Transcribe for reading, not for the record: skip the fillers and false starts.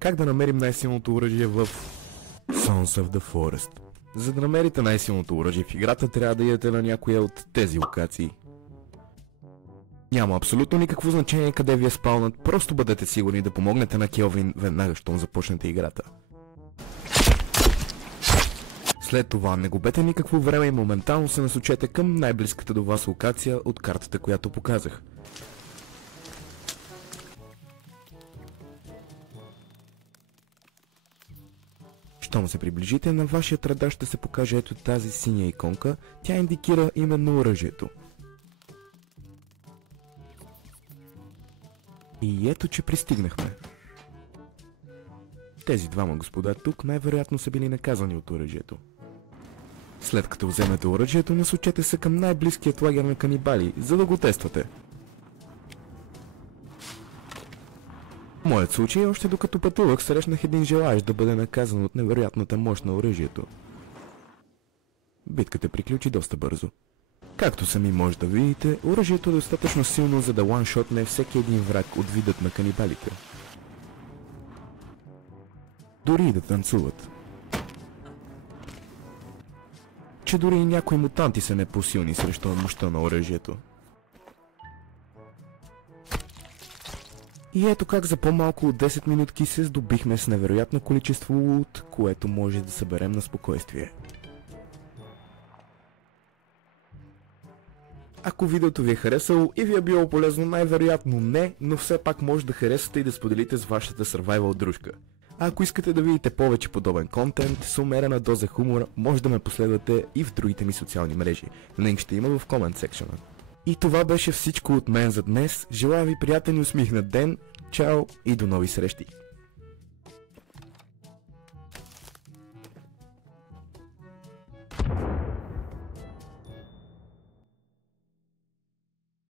Как да намерим най-силното оръжие в Sons of the Forest? За да намерите най-силното оръжие в играта, трябва да идете на някоя от тези локации. Няма абсолютно никакво значение къде ви е спаунат, просто бъдете сигурни да помогнете на Келвин веднага, щом започнете играта. След това не губете никакво време и моментално се насочете към най-близката до вас локация от картата, която показах. Щом се приближите, на вашия радар ще се покаже ето тази синя иконка, тя индикира именно оръжието. И ето, че пристигнахме. Тези двама господа тук най-вероятно са били наказани от оръжието. След като вземете оръжието, насочете се към най-близкият лагер на канибали, за да го тествате. В моят случай, още докато пътувах, срещнах един желаещ да бъде наказан от невероятната мощ на оръжието. Битката приключи доста бързо. Както сами може да видите, оръжието е достатъчно силно, за да ваншотне всеки един враг от видът на канибалите. Дори и да танцуват. Че дори и някои мутанти са непосилни срещу мощта на оръжието. И ето как за по-малко от 10 минутки се здобихме с невероятно количество лут, което може да съберем на спокойствие. Ако видеото ви е харесало и ви е било полезно, най-вероятно не, но все пак може да харесате и да споделите с вашата survival дружка. А ако искате да видите повече подобен контент с умерена доза хумора, може да ме последвате и в другите ми социални мрежи. Линк ще има в комент секшена. И това беше всичко от мен за днес. Желая ви приятен и усмихнат ден. Чао и до нови срещи!